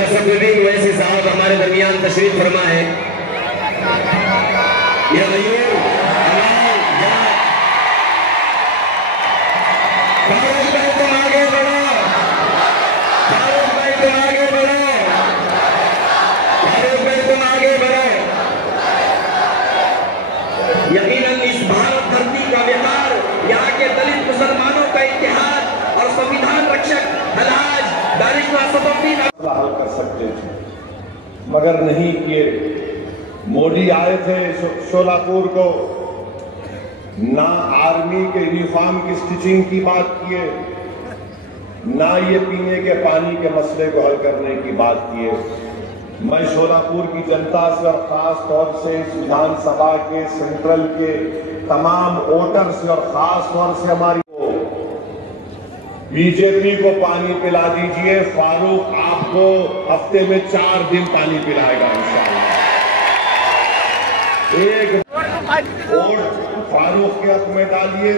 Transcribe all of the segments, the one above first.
असदुद्दीन ओवैसी साहब हमारे दरमियान तशरीफ फरमा है। ये फारूक भाई तुम आगे बढ़ो, फारूक भाई तुम आगे बढ़ो, फारूक भाई तुम आगे बढ़ो। यकीनन इस भारत धरती का विहार, यहाँ के दलित मुसलमानों का इतिहाद और संविधान रक्षक अलहाज दानिशवर असदुद्दीन हल कर सकते थे, मगर नहीं किए। मोदी आए थे शोलापुर को, ना आर्मी के यूनिफॉर्म की स्टिचिंग की बात किए, ना ये पीने के पानी के मसले को हल करने की बात किए। मैं शोलापुर की जनता से और खास तौर से इस विधानसभा के सेंट्रल के तमाम वोटर से और खास तौर से हमारी बीजेपी को पानी पिला दीजिए। फारूक आपको हफ्ते में 4 दिन पानी पिलाएगा इंशाअल्लाह। एक वोट फारूक के हक में डालिए,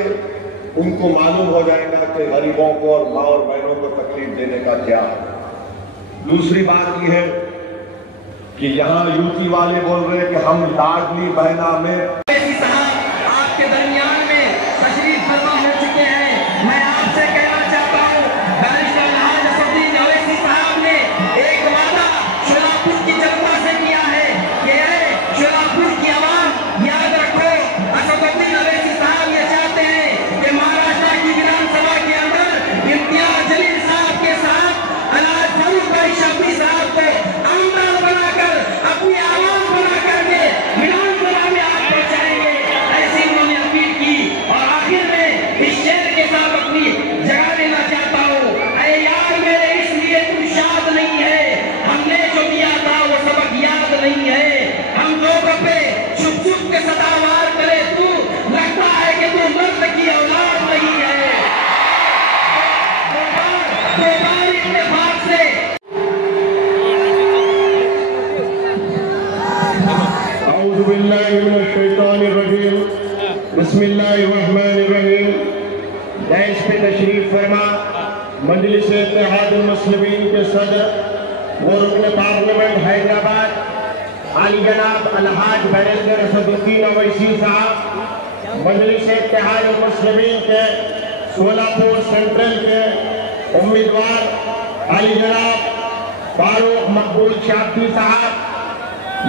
उनको मालूम हो जाएगा कि गरीबों को और माँ और बहनों को तकलीफ देने का क्या। दूसरी बात यह है कि यहाँ यूपी वाले बोल रहे हैं कि हम लाडली बहना में आपके दरमियान में तशरीफ फरमा हो चुके हैं। मैं आपसे कहना चाहता हूँ, बैरिस्टर अलहाज असदुद्दीन ओवैसी साहब ने एक वादा शोलापुर की जनता से किया है कि शोलापुर की आवाम याद रखो, असदुद्दीन ओवैसी साहब ये चाहते हैं कि महाराष्ट्र की विधानसभा के अंदर इम्तियाज जलील साहब के साथ अलहाज फारूक भाई शफी साहब को आमदार बनाकर अपनी आवाम बनाकर के विधानसभा में आप पहुंचाएंगे, ऐसी उन्होंने अपील की। और आखिर में इस शेर के साथ अपनी जगह लेना चाहता हूँ, अरे यार मेरे इसलिए तुम शाद नहीं है, हमने जो दिया था वो सबक याद नहीं है। हम लोगों पे छुप छुप के सदावार करे तू, लगता है कि तू मर्द की औलाद नहीं है। दो बार इत्तेफाक से बिस्मिल्लाहिर्रहमानिर्रहीम। देश पे तशरीफ फरमा मजलिस इत्तेहादुल मुस्लिमीन के सदर व रुकन पार्लियामेंट हैदराबाद आली जनाब अलहाज बैरिस्टर असदुद्दीन ओवैसी साहब, मजलिस इत्तेहादुल मुस्लिमीन के शोलापुर सेंट्रल के उम्मीदवार आली जनाब फारूक मकबूल शाफी साहब,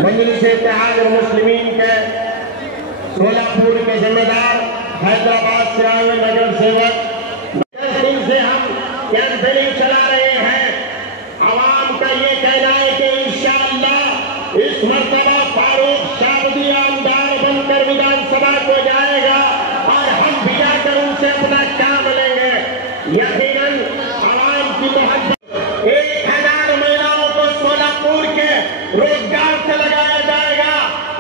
मजलिस इत्तेहादुल मुस्लिमीन के शोलापुर के जिम्मेदार हैदराबाद से आए हुए नगर सेवक, 10 दिन से हम कैंपेनिंग चला रहे हैं। आवाम का ये कहना है कि इंशाअल्लाह इस मर्तबा फारूक शादी आमदार बनकर विधानसभा को जाएगा और हम भी जाकर उनसे अपना काम लेंगे। यकीनन आवाम की मोहब्बत 1000 महिलाओं को शोलापुर के रोजगार से लगाया जाएगा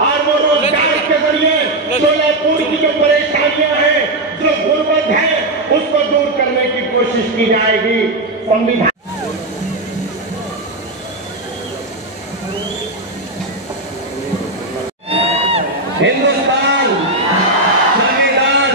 और वो रोजगार के जरिए शोलापुर की जो परेशानियां हैं, जो गुर्बत है, उसको दूर करने की कोशिश की जाएगी। संविधान हिंदुस्तान संविधान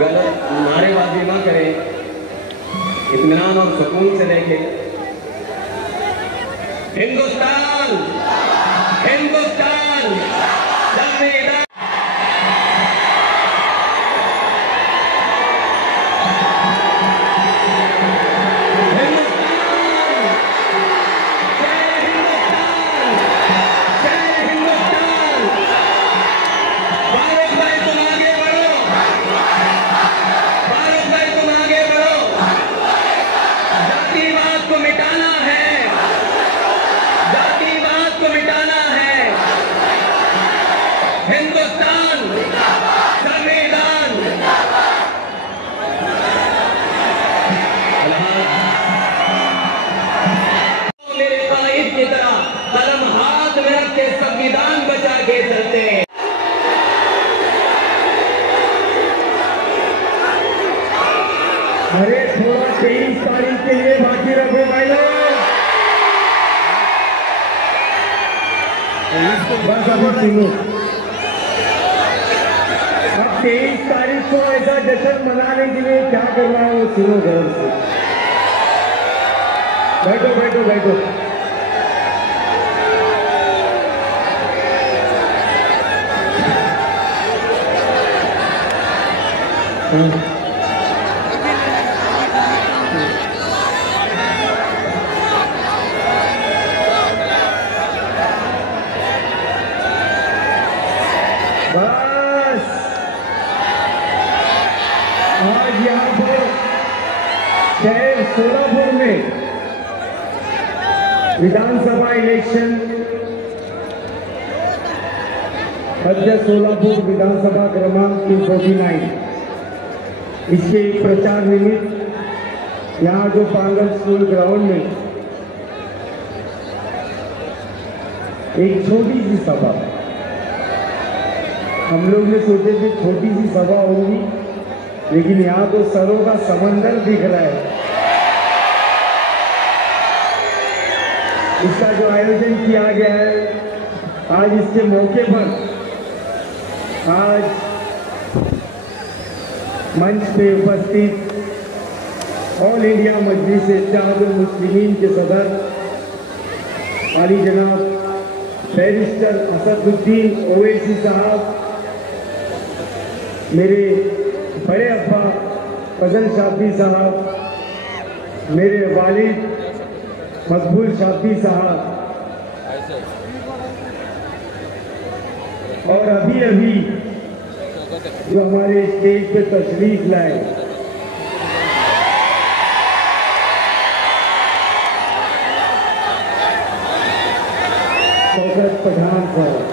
गलत नारेबाजी ना करें, इत्मीनान और सुकून से देखें। हिंदुस्तान हिंदुस्तान संविधान संविधान बचा के चलते हैं। अरे थोड़ा 23 तारीख के लिए बाकी रखो भाई लोग। बस अभी सुनो, अब 23 तारीख को ऐसा जश्न मनाने के लिए क्या करना है वो सुनो गौर से। बैठो बैठो बैठो। बस आज यहाँ पर शहर सोलापुर में विधानसभा इलेक्शन, मध्य सोलापुर विधानसभा क्रमांक 249, इसके प्रचार निमित्त यहाँ जो पांगल स्कूल ग्राउंड में एक छोटी सी सभा, हम लोग ने सोचे थे छोटी सी सभा होगी, लेकिन यहाँ तो सरों का समंदर दिख रहा है। इसका जो आयोजन किया गया है आज, इसके मौके पर आज मंच पे उपस्थित ऑल इंडिया मजलिस इत्तेहादुल मुस्लिमीन के सदर आली जनाब बैरिस्टर असदुद्दीन ओवैसी साहब, मेरे बड़े अब्बा फजल शाफी साहब, मेरे वालिद मकबूल शाफी साहब, और अभी अभी जो हमारे स्टेज पे तशरीफ लाए शौकत पठान साहब।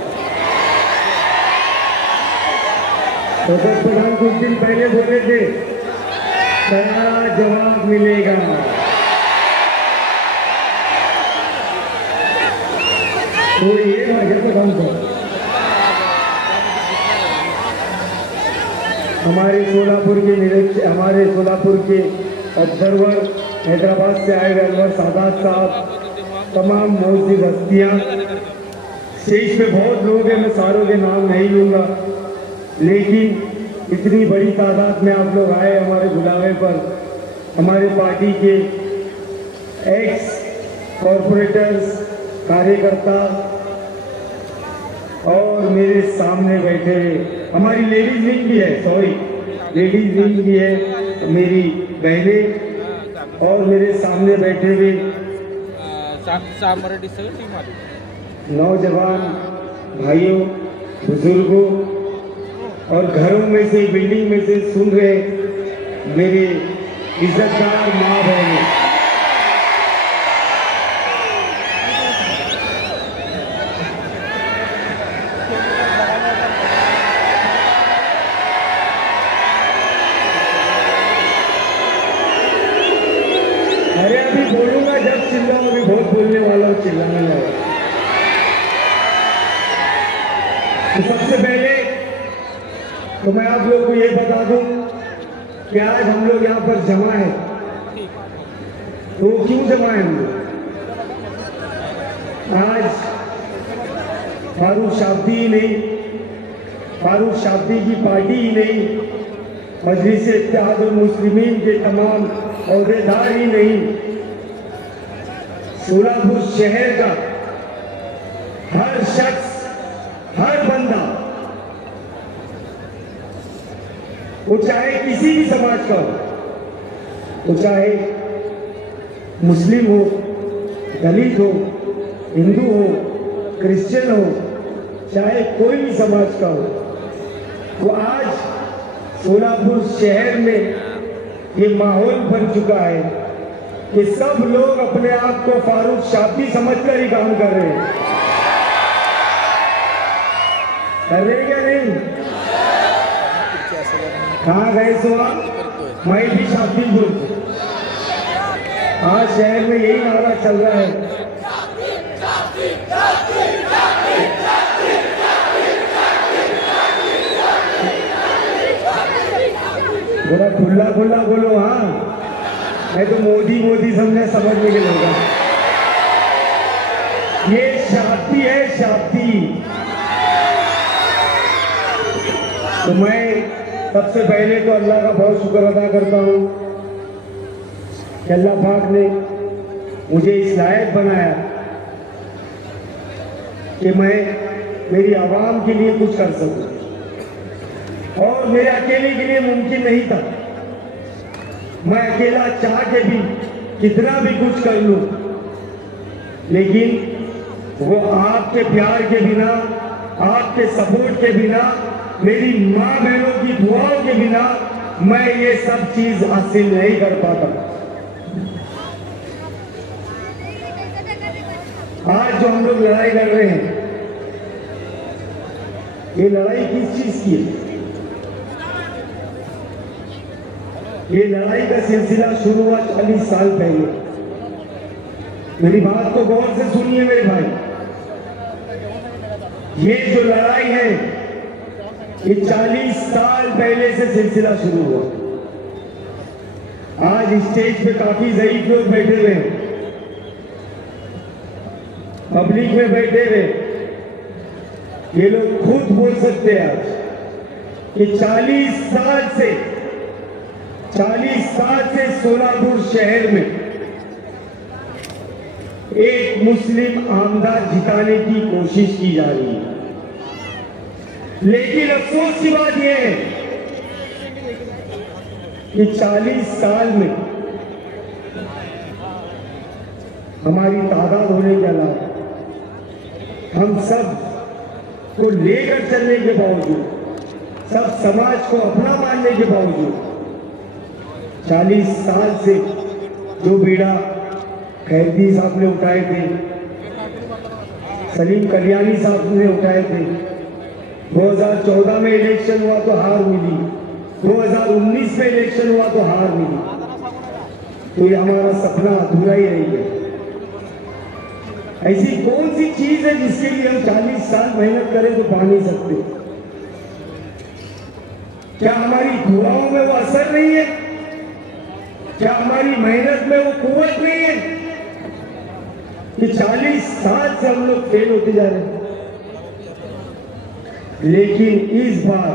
शौकत पठान कुछ दिन पहले बोले थे कड़ा जवाब मिलेगा, तो ये भाजपा पठान साहब हमारे सोलापुर के ऑब्जर्वर, हैदराबाद से आए हुए अनवर सादात साहब, तमाम मौजूद हस्तियाँ, स्टेज पे बहुत लोग हैं, मैं सारों के नाम नहीं लूँगा, लेकिन इतनी बड़ी तादाद में आप लोग आए हमारे बुलावे पर। हमारे पार्टी के एक्स कॉरपोरेटर्स, कार्यकर्ता और मेरे सामने बैठे हुए हमारी लेडीज विंग भी है, लेडीज विंग भी है, मेरी बहनें और मेरे सामने बैठे हुए नौजवान भाइयों, बुजुर्गों और घरों में से, बिल्डिंग में से सुन रहे मेरे इज्जतदार माँ बहनें, अरे अभी बोलूंगा जब चिल्लाऊं, अभी बहुत बोलने वाला हूँ, चिल्लाने वाला। तो सबसे पहले तो मैं आप लोग को ये बता दूं कि आज हम लोग यहाँ पर जमा है, तो क्यों जमा है हम लोग? आज फारूक शाब्दी ही नहीं, फारूक शाब्दी की पार्टी ही नहीं, मजलिस इत्तेहादुल मुस्लिमीन के तमाम अहदेदार ही नहीं, सोलापुर शहर का हर शख्स, हर बंदा, वो चाहे किसी भी समाज का हो, वो चाहे मुस्लिम हो, दलित हो, हिंदू हो, क्रिश्चियन हो, चाहे कोई भी समाज का हो, तो आज सोलापुर शहर में ये माहौल बन चुका है कि सब लोग अपने आप को फारूक शाब्दी समझकर ही काम कर रहे हैं। कर रहे क्या नहीं? कहाँ गए सो आप? मैं भी शाब्दीपुर, आज शहर में यही नारा चल रहा है। जरा खुला खुला बोलो। हाँ, मैं तो मोदी मोदी समझा, समझने के लोग ये शादी है, शादी। तो मैं सबसे पहले तो अल्लाह का बहुत शुक्र अदा करता हूँ कि अल्लाह पाक ने मुझे इस लायक बनाया कि मैं मेरी आवाम के लिए कुछ कर सकूं। और मेरे अकेले के लिए मुमकिन नहीं था। मैं अकेला चाह के भी कितना भी कुछ कर लूं, लेकिन वो आपके प्यार के बिना, आपके सपोर्ट के बिना, मेरी माँ बहनों की दुआओं के बिना मैं ये सब चीज हासिल नहीं कर पाता। आज जो हम लोग लड़ाई लड़ रहे हैं, ये लड़ाई किस चीज की है? ये लड़ाई का सिलसिला शुरू हुआ 40 साल पहले। मेरी बात को गौर से सुनिए मेरे भाई। ये जो लड़ाई है, ये 40 साल पहले से सिलसिला शुरू हुआ। आज स्टेज पे काफी ज़ईफ लोग बैठे हुए हैं, पब्लिक में बैठे हुए। ये लोग खुद बोल सकते हैं आज कि 40 साल से सोलापुर शहर में एक मुस्लिम आमदार जिताने की कोशिश की जा रही है। लेकिन अफसोस की बात यह है कि 40 साल में हमारी तादाद होने के अलावा हम सब को लेकर चलने के बावजूद, सब समाज को अपना मानने के बावजूद 40 साल से जो बीड़ा खैरदी साहब ने उठाए थे, सलीम कल्याणी साहब ने उठाए थे, 2014 में इलेक्शन हुआ तो हार मिली, 2019 में इलेक्शन हुआ तो हार मिली, तो ये हमारा सपना अधूरा ही रही है। ऐसी कौन सी चीज है जिसके लिए हम 40 साल मेहनत करें तो पा नहीं सकते? क्या हमारी दुआओं में वो असर नहीं है? क्या हमारी मेहनत में वो कुव्वत नहीं है कि 40 साल से हम लोग फेल होते जा रहे हैं? लेकिन इस बार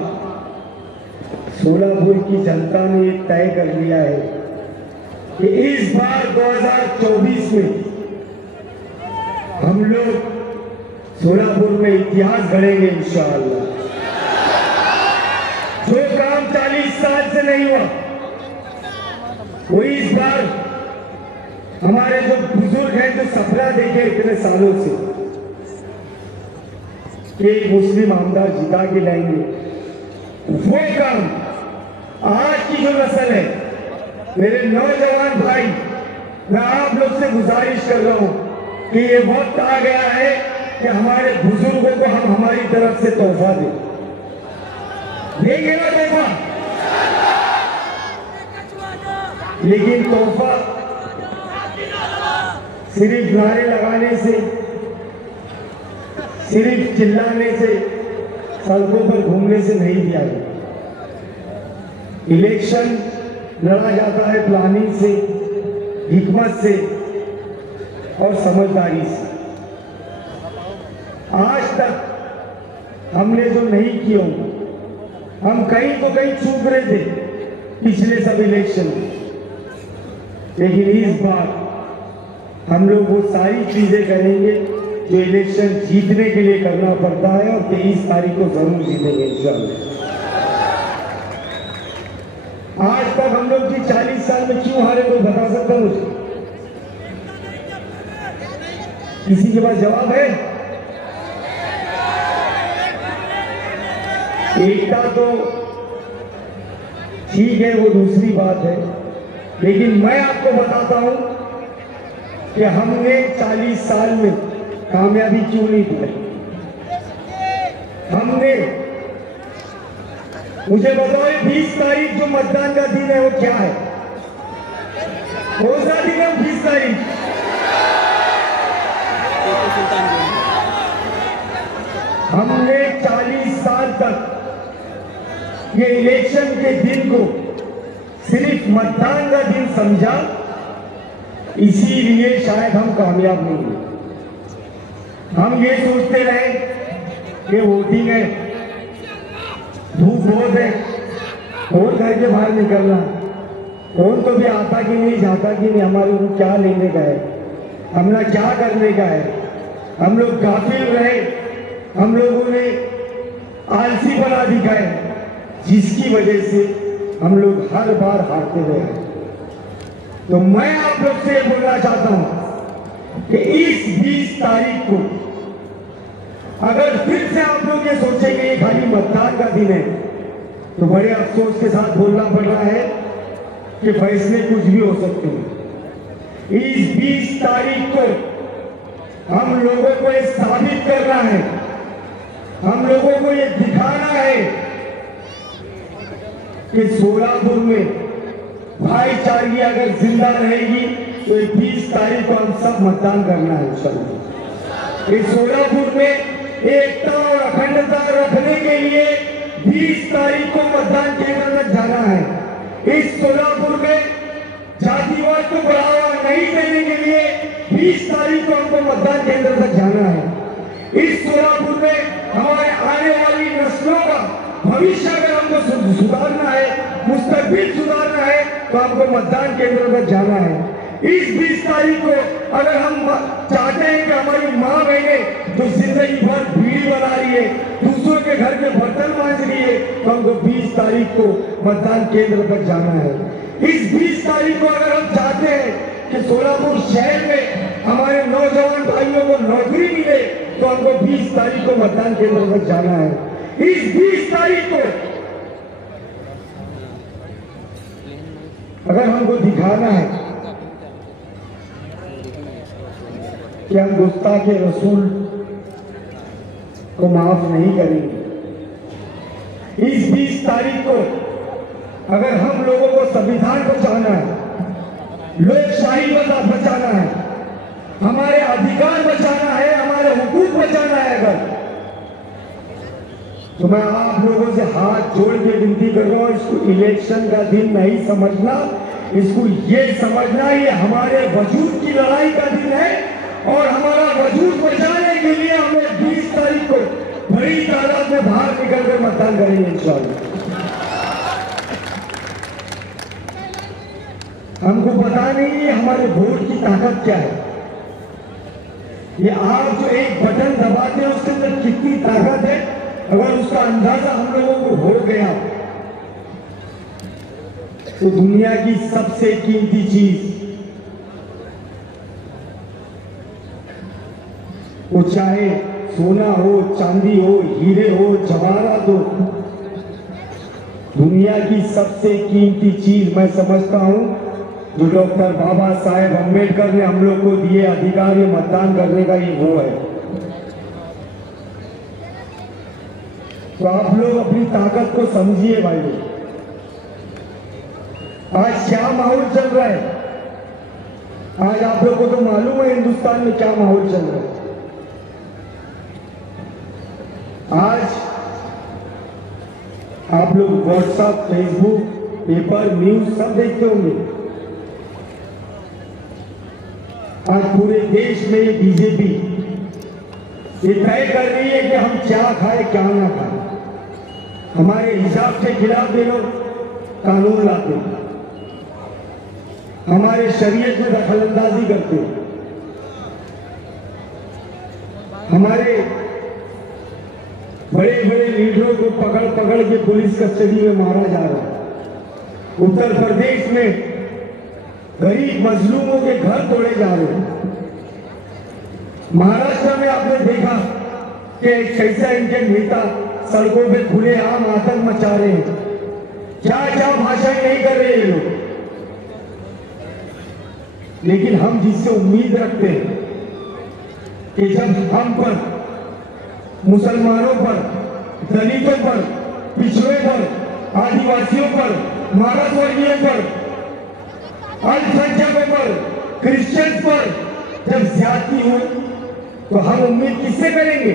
सोलापुर की जनता ने तय कर लिया है कि इस बार 2024 में हम लोग सोलापुर में इतिहास गढ़ेंगे इंशाअल्लाह। जो काम 40 साल से नहीं हुआ, वो इस बार हमारे जो बुजुर्ग हैं, जो सपना देखे इतने सालों से कि एक मुस्लिम आमदार जिता के लाएंगे, वो काम आज की जो नस्ल है, मेरे नौजवान भाई, मैं आप लोग से गुजारिश कर रहा हूं कि ये वक्त आ गया है कि हमारे बुजुर्गों को हम हमारी तरफ से तोहफा दें। देंगे ना तोहफा? लेकिन तोहफा सिर्फ नारे लगाने से, सिर्फ चिल्लाने से, सड़कों पर घूमने से नहीं दिया गया। इलेक्शन लड़ा जाता है प्लानिंग से, हिकमत से और समझदारी से। आज तक हमने जो नहीं किया, हम कहीं तो कहीं चूक रहे थे पिछले सब इलेक्शन में, लेकिन इस बार हम लोग वो सारी चीजें करेंगे जो इलेक्शन जीतने के लिए करना पड़ता है, और 23 तारीख को जरूर जीतेंगे इंशाअल्लाह। आज तक हम लोग की 40 साल में क्यों हारे, कोई बता सकता मुझे? किसी के पास जवाब है? एकता तो ठीक है, वो दूसरी बात है, लेकिन मैं आपको बताता हूं कि हमने 40 साल में कामयाबी क्यों नहीं पाई। हमने, मुझे बताओ 20 तारीख जो मतदान का दिन है वो क्या है? कौन सा दिन है 20 तारीख? हमने 40 साल तक ये इलेक्शन के दिन को सिर्फ मतदान का दिन समझा इसीलिए शायद हम कामयाब नहीं हुए। हम ये सोचते रहे कि वोटिंग है, धूप बहुत है, और घर के बाहर निकलना, कौन तो भी आता कि नहीं, जाता कि नहीं, हमारे को क्या लेने का है, हमने क्या करने का है। हम लोग गाफिल रहे, हम लोगों ने आलसी बना दिखाए, जिसकी वजह से हम लोग हर बार हारते रहे। तो मैं आप लोग से बोलना चाहता हूं कि इस 20 तारीख को अगर फिर से आप लोग ये सोचेंगे ये खाली मतदान का दिन है, तो बड़े अफसोस के साथ बोलना पड़ रहा है कि फैसले कुछ भी हो सकते हैं। इस 20 तारीख को हम लोगों को ये साबित करना है, हम लोगों को ये दिखाना है कि सोलापुर में भाईचारगी अगर जिंदा रहेगी तो 20 तारीख को हम सब मतदान करना है इंशाअल्लाह। इस सोलापुर में एकता और अखंडता रखने के लिए 20 तारीख को मतदान केंद्र तक जाना है। इस सोलापुर में जातिवाद को बढ़ावा नहीं देने के लिए 20 तारीख को हमको मतदान केंद्र तक जाना है। इस सोलापुर में हमारे आने वाली नस्लों का भविष्य अगर हमको सुधारना है, मुस्तकबिल सुधारना है, तो हमको मतदान केंद्र तक जाना है। इस 20 तारीख को अगर हम चाहते हैं कि हमारी माँ बहनें जो जिंदगी भर बीड़ी बना रही है, दूसरों के घर के बर्तन मांज रही है, तो हमको 20 तारीख को मतदान केंद्र तक जाना है। इस 20 तारीख को अगर हम चाहते हैं कि सोलापुर शहर में हमारे नौजवान भाइयों को नौकरी मिले, तो हमको 20 तारीख को मतदान केंद्र तक जाना है। इस 20 तारीख को अगर हमको दिखाना है कि हम गुस्ताखे रसूल को माफ नहीं करेंगे, इस 20 तारीख को अगर हम लोगों को संविधान बचाना है, लोकशाही बचाना है, हमारे अधिकार बचाना है, हमारे हुकूक बचाना है, अगर तो मैं आप लोगों से हाथ जोड़ के विनती कर रहा हूं, इसको इलेक्शन का दिन नहीं समझना, इसको ये समझना ये हमारे वजूद की लड़ाई का दिन है और हमारा वजूद बचाने के लिए हमें 20 तारीख को बड़ी तादाद में बाहर निकलकर मतदान करेंगे इंशाअल्लाह। हमको पता नहीं है हमारे वोट की ताकत क्या है। ये आप जो एक बटन दबाते हैं उसके अंदर कितनी ताकत है, अगर उसका अंदाजा हम लोगों को हो गया तो दुनिया की सबसे कीमती चीज, वो चाहे सोना हो, चांदी हो, हीरे हो, जवाहरात हो, दुनिया की सबसे कीमती चीज मैं समझता हूं जो डॉक्टर बाबा साहेब अम्बेडकर ने हम लोग को दिए अधिकार ये मतदान करने का, ये वो है। तो आप लोग अपनी ताकत को समझिए भाई। आज क्या माहौल चल रहा है, आज आप लोग को तो मालूम है हिंदुस्तान में क्या माहौल चल रहा है। आज आप लोग व्हाट्सएप, फेसबुक, पेपर, न्यूज सब देखते होंगे। आज पूरे देश में ये बीजेपी ये तय कर रही है कि हम क्या खाए क्या ना खाए, हमारे हिसाब के खिलाफ ये लोग कानून लाते हैं, हमारे शरीयत में दखलंदाजी करते हैं, हमारे बड़े बड़े लीडरों को पकड़ पकड़ के पुलिस कस्टडी में मारा जा रहा है। उत्तर प्रदेश में गरीब मजलूमों के घर तोड़े जा रहे हैं। महाराष्ट्र में आपने देखा कि कैसा इनके नेता सड़कों पे खुले आम आतंक मचा रहे हैं, क्या क्या भाषण नहीं कर रहे हैं लोग। लेकिन हम जिससे उम्मीद रखते हैं कि जब हम पर, मुसलमानों पर, दलितों पर, पिछड़ों पर, आदिवासियों पर, मारत वर्गीयों पर, अल्पसंख्यकों पर, क्रिश्चियंस पर जब ज्यादती हो तो हम उम्मीद किससे करेंगे?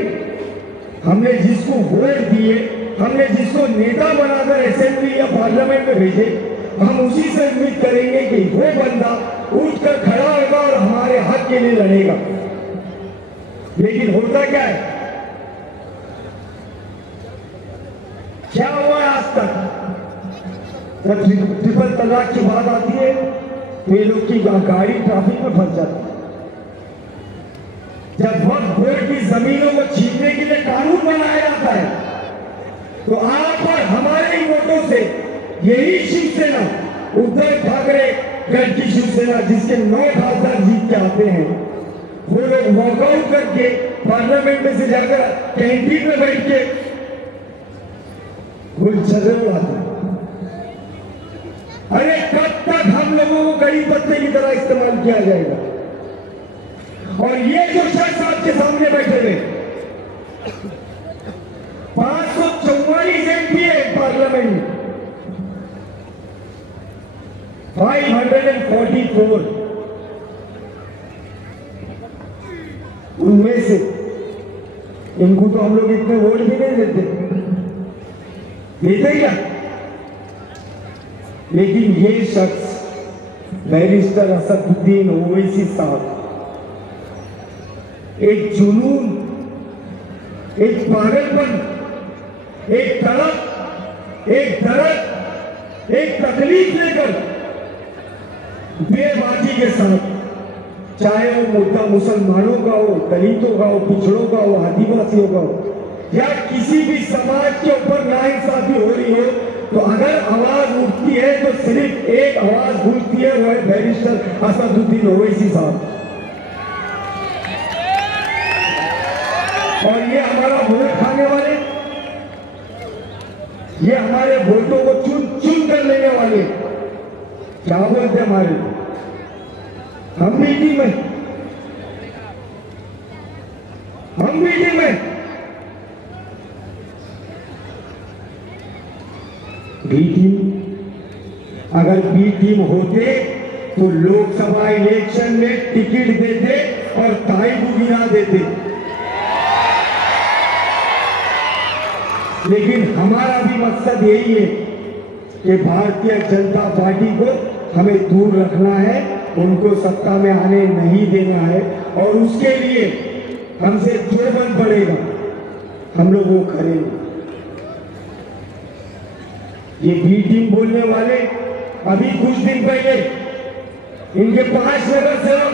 हमने जिसको वोट दिए, हमने जिसको नेता बनाकर असेंबली या पार्लियामेंट में भेजे, हम उसी से उम्मीद करेंगे कि वो बंदा उठकर खड़ा होगा और हमारे हक के लिए लड़ेगा। लेकिन होता क्या है, क्या हुआ आज तक? जब ट्रिपल तलाक की बात आती है तो ये लोग की गाड़ी ट्रैफिक में फंस जाती है। जब वक्त बोर्ड की जमीनों को छीनने के लिए कानून बनाया जाता है तो आप और हमारे ही वोटों से यही शिवसेना, उद्धव ठाकरे गढ़ की शिवसेना जिसके 9 खासदार जीत के आते हैं, वो लोग वॉकआउट करके पार्लियामेंट में से जाकर कैंटीन में बैठ के गुलछर्रे उड़ाते हैं। अरे कब तक हम लोगों को कड़ी पत्ते की तरह इस्तेमाल किया जाएगा? और ये जो शख्स आपके सामने बैठे हुए 544 एमपी है पार्लियामेंट में, 544, उनमें से इनको तो हम लोग इतने वोट भी नहीं देते क्या? लेकिन ये शख्स बैरिस्टर असदुद्दीन ओवैसी साहब एक जुनून, एक पागलपन, एक तड़प, एक दर्द, एक तकलीफ लेकर बेबाजी के साथ, चाहे वो मुद्दा मुसलमानों का हो, दलितों का हो, पिछड़ों का हो, आदिवासियों का हो, या किसी भी समाज के ऊपर नाइंसाफी हो रही हो, तो अगर आवाज उठती है तो सिर्फ एक आवाज गूंजती है, वो है बैरिस्टर असदुद्दीन ओवैसी साहब। और ये हमारा वोट खाने वाले, ये हमारे वोटों को चुन चुन कर लेने वाले क्या बोलते हमारे, हम भी टीम में, हम भी टीम में। बी टीम, अगर बी टीम होते तो लोकसभा इलेक्शन में टिकट देते और ताई को गिरा देते। लेकिन हमारा भी मकसद यही है कि भारतीय जनता पार्टी को हमें दूर रखना है, उनको सत्ता में आने नहीं देना है, और उसके लिए हमसे जो बन पड़ेगा हम लोग वो करेंगे। ये बी टीम बोलने वाले अभी कुछ दिन पहले इनके 5 नगर सेवक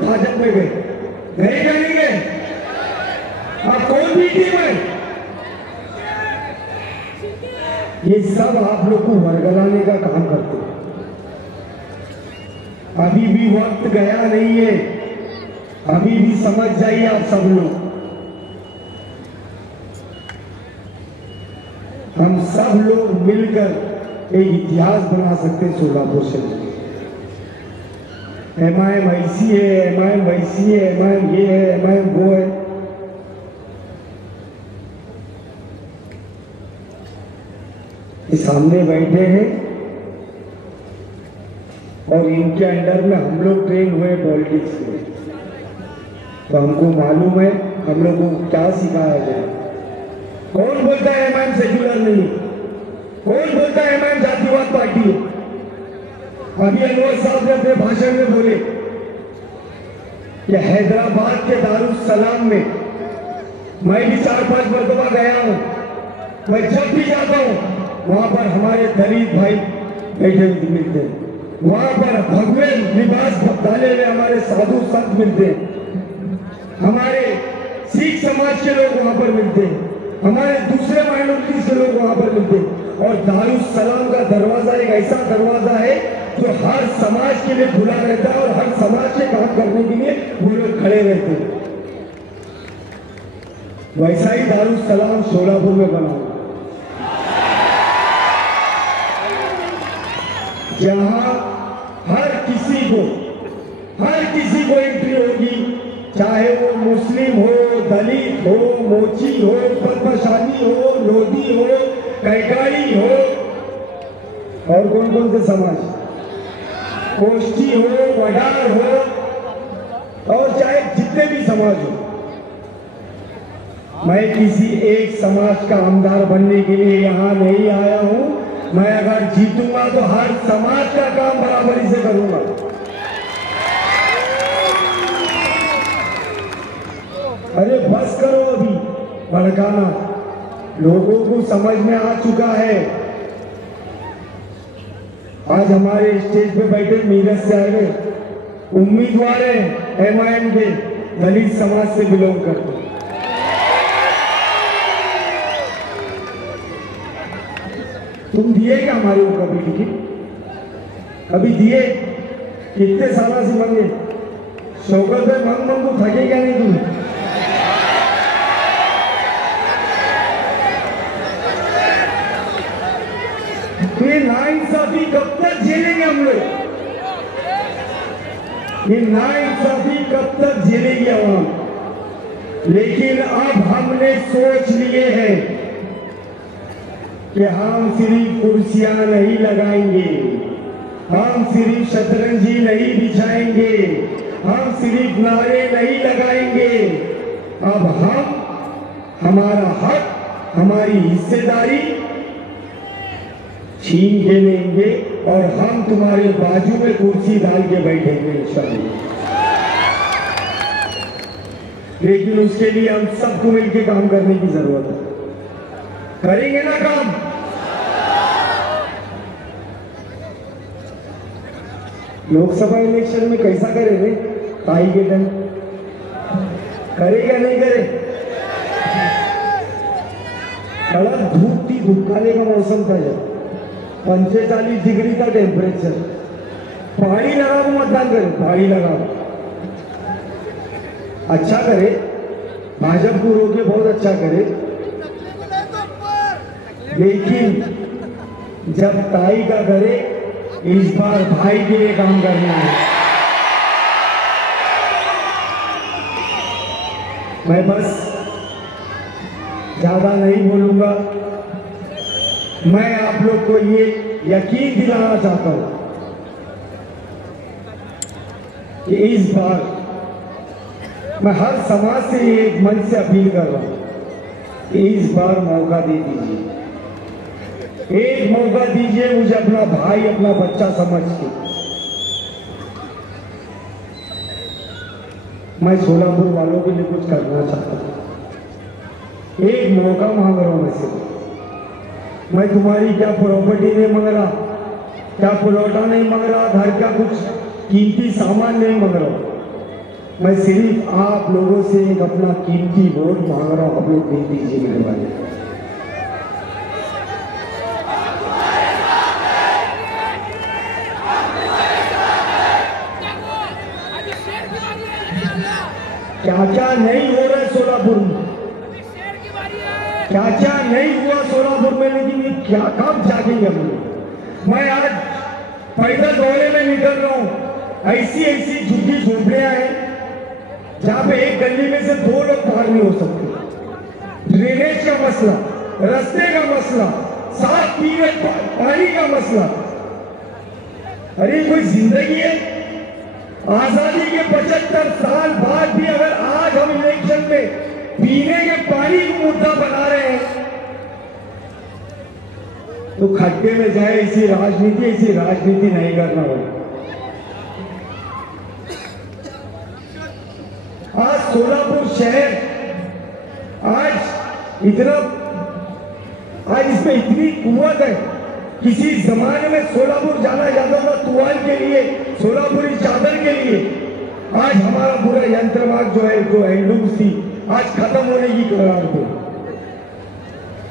भाजपा में गए, नहीं गए? आप कौन भी टीम है? ये सब आप लोग को वर्गलाने का काम करते हैं। अभी भी वक्त गया नहीं है, अभी भी समझ जाइए आप सब लोग। हम सब लोग मिलकर एक इतिहास बना सकते हैं सोलापुर से। एमआईएम ऐसी है, एमआईएम वैसी है, एमआईएम ये है, एमआईएम वो है। सामने बैठे हैं और इनके अंडर में हम लोग ट्रेन हुए पॉलिटिक्स में, तो हमको मालूम है हम लोग को क्या सिखाया गया। कौन बोलता है एमआईएम सेक्युलर नहीं? कौन बोलता है एमआईएम जातिवाद पार्टी है? अभी अनवर साहब ने अपने भाषण में बोले कि हैदराबाद के दारुस्सलाम में मैं भी 4-5 मरतबा गया हूं, मैं जब भी जाता हूं वहां पर हमारे दलित भाई बैठे मिलते हैं, वहां पर भगवे लिबास डाले हुए हमारे साधु संत मिलते हैं, हमारे सिख समाज के लोग वहां पर मिलते हैं, हमारे दूसरे माइनॉरिटी के लोग वहां पर मिलते हैं। और दारुस्सलाम का दरवाजा एक ऐसा दरवाजा है जो हर समाज के लिए खुला रहता है और हर समाज के काम करने के लिए वो लोग खड़े रहते हैं। वैसा ही दारुस्सलाम सोलापुर में बना हुआ, जहां हर किसी को एंट्री होगी, चाहे वो मुस्लिम हो, दलित हो, मोची हो, पद्मशाली हो, लोधी हो, कैकाड़ी हो, और कौन कौन से समाज, कोष्ठी हो, वडार हो, और चाहे जितने भी समाज हो, मैं किसी एक समाज का आमदार बनने के लिए यहाँ नहीं आया हूँ। मैं अगर जीतूंगा तो हर समाज का काम बराबरी से करूंगा। अरे बस करो अभी भड़काना, लोगों को समझ में आ चुका है। आज हमारे स्टेज पे बैठे मीरठ से आए हुए उम्मीदवार हैं MIM के, दलित समाज से बिलोंग करते। तुम दिए क्या हमारे को कभी टिकट? कभी दिए? कितने सालों से मांगे? शौकत है मांग मांग को थके क्या नहीं तुम? ये नाइंसाफी कब तक झेलेंगे हम लोग? ये नाइंसाफी कब तक झेलेगी आवाम? लेकिन अब हमने सोच लिए हैं कि हम सिर्फ कुर्सियां नहीं लगाएंगे, हम सिर्फ शतरंजी नहीं बिछाएंगे, हम सिर्फ नारे नहीं लगाएंगे। अब हम हमारा हक, हमारी हिस्सेदारी छीन के लेंगे और हम तुम्हारे बाजू में कुर्सी डाल के बैठेंगे इंशाअल्लाह। लेकिन उसके लिए हम सबको मिलकर काम करने की जरूरत है। करेंगे ना काम? लोकसभा इलेक्शन में कैसा करेंगे? ताई के टन करे या नहीं करे? कड़क धूप थी, धुपकाने का मौसम था, जब 45 डिग्री का टेम्परेचर। पहाड़ी लगाओ, मतदान करें, पहाड़ी लगाओ। अच्छा करे, भाजपा को रोके बहुत अच्छा करे, लेकिन जब ताई का करे, इस बार भाई के लिए काम करना है। मैं बस ज्यादा नहीं बोलूंगा। मैं आप लोग को ये यकीन दिलाना चाहता हूं कि इस बार मैं हर समाज से एक मन से अपील कर रहा हूं कि इस बार मौका दे दीजिए, एक मौका दीजिए मुझे अपना भाई, अपना बच्चा समझ के। मैं सोलापुर वालों के लिए कुछ करना चाहता हूं। एक मौका मांग रहा हूं मैं सिर्फ। मैं तुम्हारी क्या प्रॉपर्टी नहीं मांग रहा, क्या प्लॉटा नहीं मांग रहा, घर का कुछ कीमती सामान नहीं मांग रहा। मैं सिर्फ आप लोगों से एक अपना कीमती वोट मांग रहा हूं। आप लोग दे दीजिए मेरे भाई। क्या क्या नहीं हो रहा है सोलापुर में, क्या क्या नहीं हुआ सोलापुर में, लेकिन ये क्या काम जागेंगे हम लोग। मैं आज पैदल दौरे में निकल रहा हूं। ऐसी ऐसी झुग्गी झोपड़ियां हैं जहां पे एक गली में से 2 लोग पार नहीं हो सकते। ड्रेनेज का मसला, रास्ते का मसला, साफ पीने पानी का मसला। अरे कोई जिंदगी है? आजादी के 75 साल बाद भी अगर आज हम इलेक्शन में पीने के पानी को मुद्दा बना रहे हैं तो खड्डे में जाए। ऐसी राजनीति नहीं करना होगा। आज सोलापुर शहर आज इसमें इतनी कुव्वत है। किसी जमाने में सोलापुर जाना जाता था तुआल के लिए, सोलापुरी चादर के लिए। आज हमारा पूरा यंत्रमाग जो है, जो हैंडलूम थी, आज खत्म होने की कगार पे।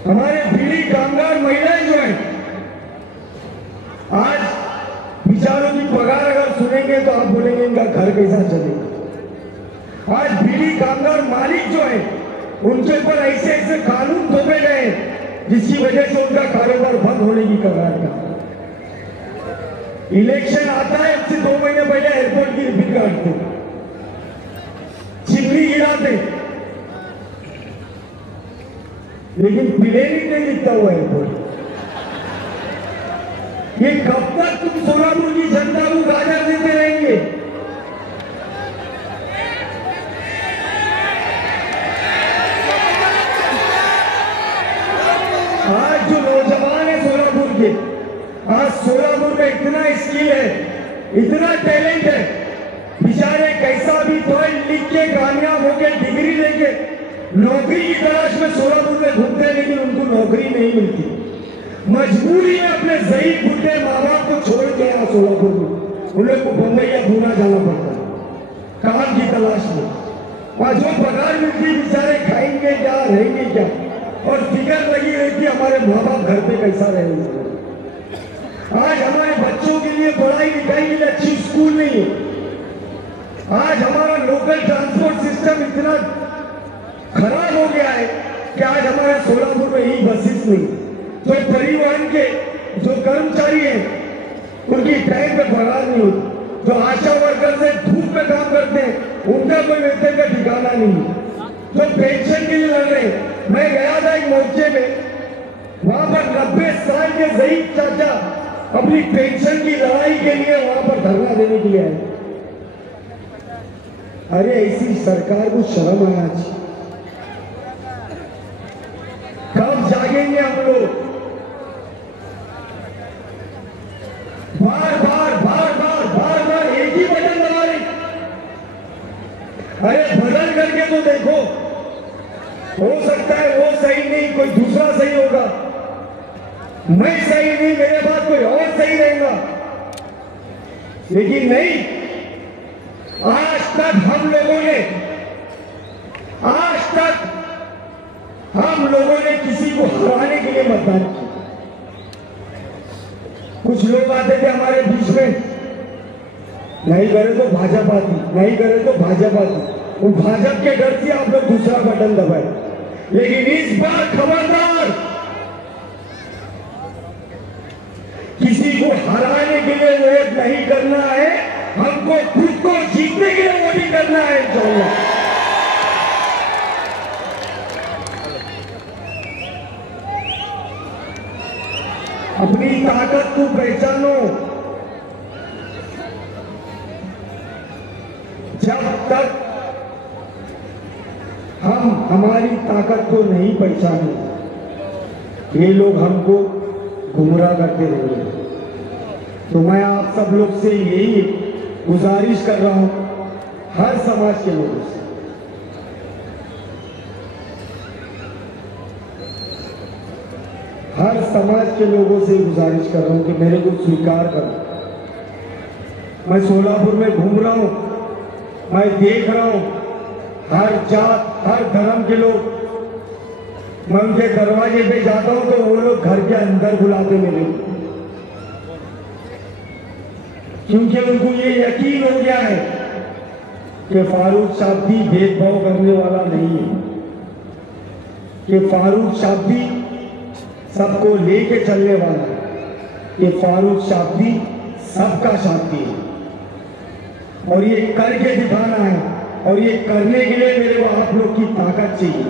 हमारे बीड़ी कामगार महिलाएं जो है, आज बिचारों की पगार अगर सुनेंगे तो आप बोलेंगे इनका घर कैसा चलेगा। आज बीड़ी कामगार मालिक जो है, उनके ऊपर ऐसे ऐसे कानून थोपे गए जिसकी वजह से उनका कारोबार बंद होने की कगार का। इलेक्शन आता है, इससे 2 महीने पहले एयरपोर्ट की रिपीट काटते, चिमनी गिराते, लेकिन प्लेन ही नहीं दिखता हुआ एयरपोर्ट। ये कब तक तुम सोलापुर की जनता को गाजर देते रहेंगे? के आज सोलापुर में इतना स्किल है, इतना टैलेंट है, बेचारे कैसा भी पढ़ लिख के कामयाब होके डिग्री लेके नौकरी की तलाश में सोलापुर में घूमते हैं, लेकिन उनको नौकरी नहीं मिलती। मजबूरी में अपने ज़ईफ बुढ़े माँ बाप को छोड़ के यहाँ सोलापुर में उन लोग को बम्बई या पूना जाना पड़ता है काम की तलाश में। वहाँ जो पगार मिलती बेचारे खाएंगे क्या, रहेंगे क्या, और फिक्र लगी रहती हमारे माँ बाप घर पे कैसा रहेंगे। आज हमारे बच्चों के लिए पढ़ाई लिखाई के लिए अच्छी स्कूल नहीं है। आज हमारा लोकल ट्रांसपोर्ट सिस्टम इतना खराब हो गया है कि आज हमारे सोलापुर में ही बसेस नहीं, जो परिवहन के जो कर्मचारी हैं उनकी टाइम पे पगार नहीं होती, जो आशा वर्कर से धूप में काम करते हैं उनका कोई वेतन का ठिकाना नहीं, जो पेंशन के लिए लड़ रहे हैं। मैं गया था एक मोर्चे में, वहां पर 90 साल के ज़ईफ चाचा अपनी पेंशन की लड़ाई के लिए वहां पर धरना देने के लिए आए। अरे ऐसी सरकार को शर्म आना चाहिए। कब जागेंगे हम लोग? बार बार बार बार बार बार एक ही बटन दबा रहे। अरे बदल करके तो देखो, हो सकता है वो सही नहीं कोई दूसरा सही होगा, मैं सही नहीं मेरे बाद कोई और सही रहेगा, लेकिन नहीं। आज तक हम लोगों ने किसी को हराने के लिए मतदान किया। कुछ लोग आते थे हमारे बीच में, नहीं करे तो भाजपा थी, नहीं करे तो भाजपा थी, वो भाजपा के डर से आप लोग दूसरा बटन दबाए। लेकिन इस बार खबरदार, किसी को हराने के लिए वोट नहीं करना है, हमको खुद को जीतने के लिए वोटिंग करना है इंशाअल्लाह। अपनी ताकत को पहचानो। जब तक हम हमारी ताकत को नहीं पहचाने, ये लोग हमको गुमराह करते रहेंगे। तो मैं आप सब लोग से यही गुजारिश कर रहा हूं, हर समाज के लोगों से, हर समाज के लोगों से गुजारिश कर रहा हूं कि मेरे को स्वीकार करो। मैं सोलापुर में घूम रहा हूं, मैं देख रहा हूं हर जात हर धर्म के लोग, मैं उनके दरवाजे पे जाता हूं तो वो लोग घर के अंदर बुलाते मिले, क्योंकि उनको ये यकीन हो गया है कि फारूक शाब्दी भेदभाव करने वाला नहीं है, कि फारूक शाब्दी सबको लेके चलने वाला है, कि फारूक शाब्दी सबका शाब्दी है, और ये करके दिखाना है। और ये करने के लिए मेरे को आप लोग की ताकत चाहिए।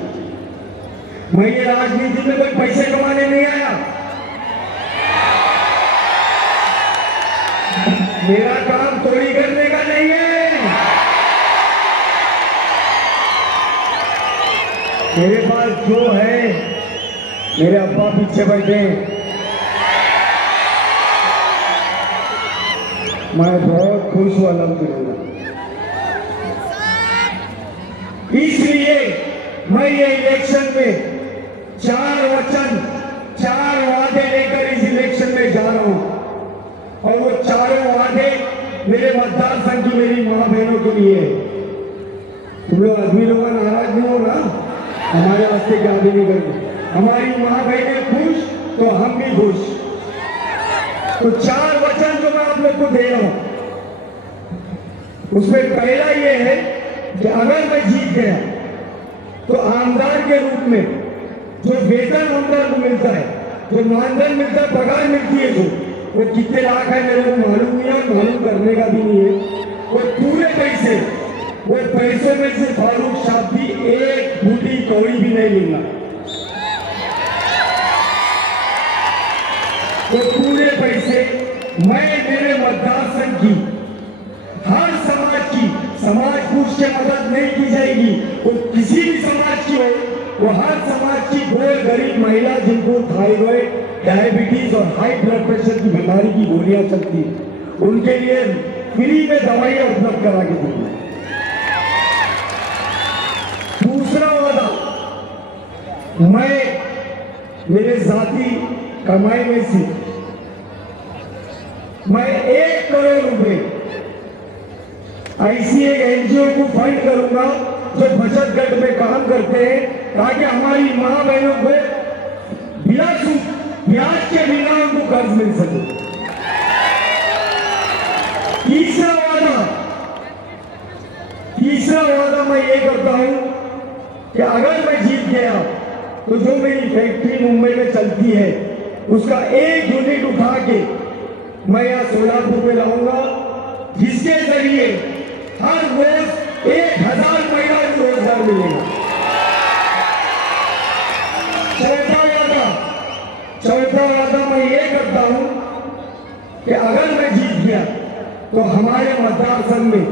मैं ये राजनीति में कोई पैसे कमाने नहीं आया, मेरा काम चोरी करने का नहीं है। मेरे पास जो है, मेरे अब्बा पीछे बैठे हैं, मैं बहुत खुश हूं अल्हम्दुलिल्लाह। इसलिए मैं ये इलेक्शन में 4 वचन 4 वादे लेकर इस इलेक्शन में जा रहा हूं, और वो चारों वादे मेरे मतदार संघ की मेरी मां बहनों के लिए। तुम लोग आदमी लोग नाराज नहीं हो ना, हमारे वास्ते क्या भी नहीं करते, हमारी मां बहनें खुश तो हम भी खुश। तो 4 वचन जो मैं आप लोग को दे रहा हूं, उसमें पहला ये है कि अगर मैं जीत गया तो आमदार के रूप में जो वेतन आमदार को मिलता है, जो मानधन मिलता है, पगार मिलती है, जो वो कितने लाख है मेरे को मालूम नहीं है और मालूम करने का भी नहीं है। वो पूरे पैसे, वो पैसों में से फारूक शाब्दी एक बूटी कौड़ी भी नहीं मिलना, वो पूरे पैसे मैं मेरे मतदार संघ की हर समाज की, समाज पूछ के मदद नहीं की जाएगी, वो किसी भी समाज की हो, वो हर समाज की गोर गरीब महिला जिनको थायराइड, डायबिटीज और हाई ब्लड प्रेशर की बीमारी की गोलियां चलती है, उनके लिए फ्री में दवाइयां उपलब्ध करा के दूंगा। दूसरा वादा, मैं मेरे जाती कमाई में से मैं 1 करोड़ रुपए ऐसी एक एनजीओ को फंड करूंगा जो बचत गट में काम करते हैं, ताकि हमारी मां बहनों को बिना सूद ब्याज के बिना उनको कर्ज मिल सके। तीसरा वादा मैं ये करता हूं कि अगर मैं जीत गया तो जो मेरी फैक्ट्री मुंबई में चलती है उसका 1 यूनिट उठा के मैं यहाँ सोलापुर में लाऊंगा, जिसके जरिए हर रोज 1000 महिला को रोजगार मिलेगा। चौथा वादा मैं ये करता हूं कि अगर मैं जीत गया तो हमारे मतदार संघ में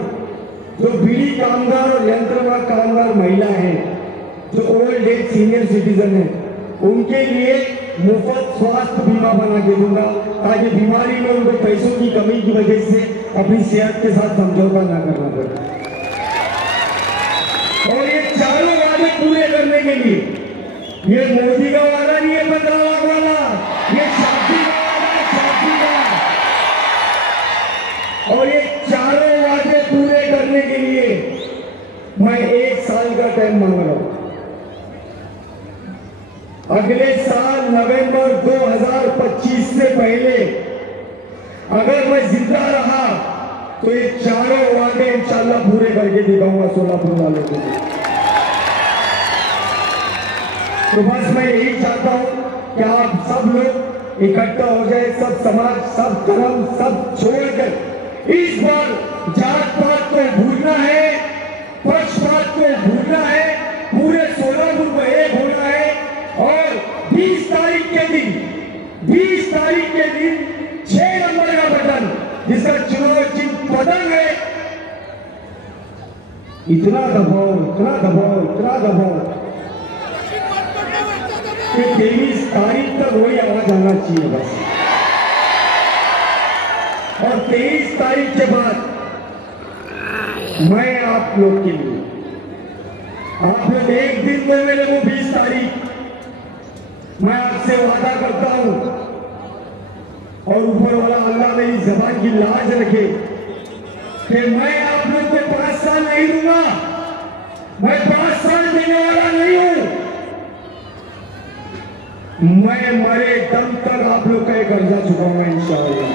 जो बीड़ी कामगार और यंत्रमाग कामगार महिला हैं, जो ओल्ड एज सीनियर सिटीजन है, उनके लिए मुफ्त स्वास्थ्य बीमा बना के दूंगा, ताकि बीमारी में उनको पैसों की कमी की वजह से अपनी सेहत के साथ समझौता ना करना पड़े। और ये चारों वादे पूरे करने के लिए, ये मोदी का वादा नहीं है 15 लाख वाला, ये शादी का वादा है, शादी का। और ये चारों वादे पूरे करने के लिए मैं 1 साल का टाइम मांग रहा हूं। अगले साल नवंबर 2025 से पहले अगर मैं जिंदा रहा तो ये चारों वादे इंशाल्लाह पूरे करके दिखाऊंगा सोलापुर वालों को। तो बस मैं यही चाहता हूं कि आप सब लोग इकट्ठा हो जाए, सब समाज, सब धर्म, सब छोड़कर इस बार जात पात को भूलना है, पक्षपात को भूलना है, पूरे सोलापुर को एक होना है। और 20 तारीख के दिन 6 नंबर का बटन, जिसका चुनाव चिन्ह पतंग है, इतना दबाओ कि 23 तारीख तक वही आवाज आना चाहिए बस। और 23 तारीख के बाद मैं आप लोग के लिए, आप लोग एक दिन में मेरे को 20 तारीख मैं आपसे वादा करता हूं, और ऊपर वाला अल्लाह मेरी जबान की लाज रखे कि मैं आप लोग को 5 साल नहीं दूंगा, मैं 5 साल देने वाला नहीं हूं। मैं मरे दम तक आप लोग का कर्जा चुकाऊंगा इंशाअल्लाह।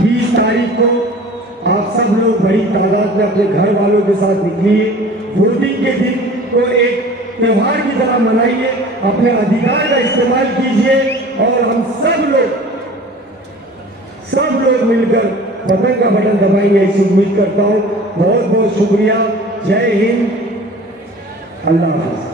20 तारीख को आप सब लोग बड़ी तादाद में अपने घर वालों के साथ निकलिए। वोटिंग के दिन को एक त्योहार की तरह मनाइए, अपने अधिकार का इस्तेमाल कीजिए, और हम सब लोग मिलकर बटन का बटन दबाएंगे, ऐसी उम्मीद करता हूं। बहुत बहुत शुक्रिया। जय हिंद, अल्लाह हाफ़िज़।